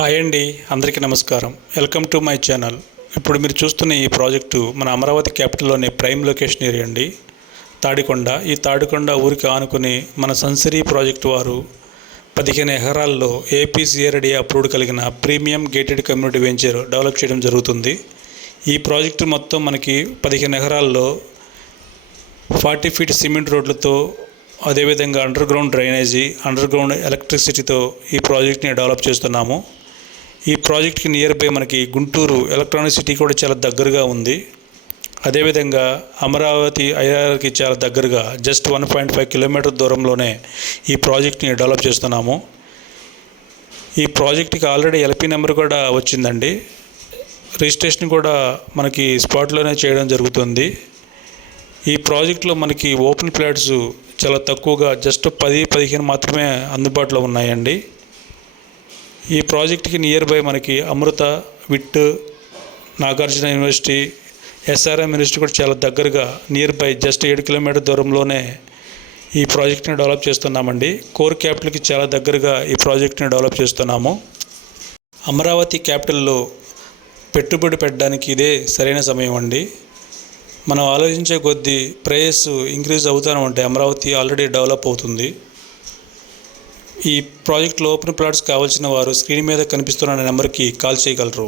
Hi అండి, అందరికీ నమస్కారం. Welcome to my channel. ఇప్పుడు మీరు చూస్తున్న ఈ ప్రాజెక్టు మన అమరావతి క్యాపిటల్లోని ప్రైమ్ లొకేషన్ ఏరియా అండి, తాడికొండ. ఈ తాడికొండ ఊరికి ఆనుకుని మన సన్సిరీ ప్రాజెక్టు వారు 15 ఎకరాల్లో ఏపీసీఆర్డీ అప్రూవ్డ్ కలిగిన premium gated community venture develop చేయడం జరుగుతుంది. ఈ ప్రాజెక్టు మొత్తం మనకి 15 ఎకరాల్లో 40 ఫీట్ సిమెంట్ రోడ్లతో, అదేవిధంగా underground drainage, underground ఎలక్ట్రిసిటీతో ఈ ప్రాజెక్ట్ని డెవలప్ చేస్తున్నాము. ఈ ప్రాజెక్ట్కి నియర్ బై మనకి గుంటూరు ఎలక్ట్రానిక్ సిటీ కూడా చాలా దగ్గరగా ఉంది. అదేవిధంగా అమరావతి ఐఆర్ఆర్కి చాలా దగ్గరగా జస్ట్ 1.5 కిలోమీటర్ దూరంలోనే ఈ ప్రాజెక్ట్ని డెవలప్ చేస్తున్నాము. ఈ ప్రాజెక్ట్కి ఆల్రెడీ ఎల్పీ నెంబర్ కూడా వచ్చిందండి. రిజిస్ట్రేషన్ కూడా మనకి స్పాట్లోనే చేయడం జరుగుతుంది. ఈ ప్రాజెక్ట్లో మనకి ఓపెన్ ప్లాట్స్ చాలా తక్కువగా జస్ట్ 10-15 మాత్రమే అందుబాటులో ఉన్నాయండి. ఈ ప్రాజెక్ట్కి నియర్ బై మనకి Amrita, VIT, Nagarjuna university, SRM university కూడా చాలా దగ్గరగా నియర్ బై జస్ట్ 7 కిలోమీటర్ దూరంలోనే ఈ ప్రాజెక్ట్ని డెవలప్ చేస్తున్నామండి. కోర్ క్యాపిటల్కి చాలా దగ్గరగా ఈ ప్రాజెక్ట్ని డెవలప్ చేస్తున్నాము. అమరావతి క్యాపిటల్లో పెట్టుబడి పెట్టడానికి ఇదే సరైన సమయం అండి. మనం ఆలోచించే కొద్దీ ప్రైస్ ఇంక్రీజ్ అవుతూనే ఉంటాయి. అమరావతి ఆల్రెడీ డెవలప్ అవుతుంది. ఈ ప్రాజెక్టులో ఓపెన్ ప్లాట్స్ కావాల్సిన వారు స్క్రీన్ మీద కనిపిస్తున్న నెంబర్కి కాల్ చేయగలరు.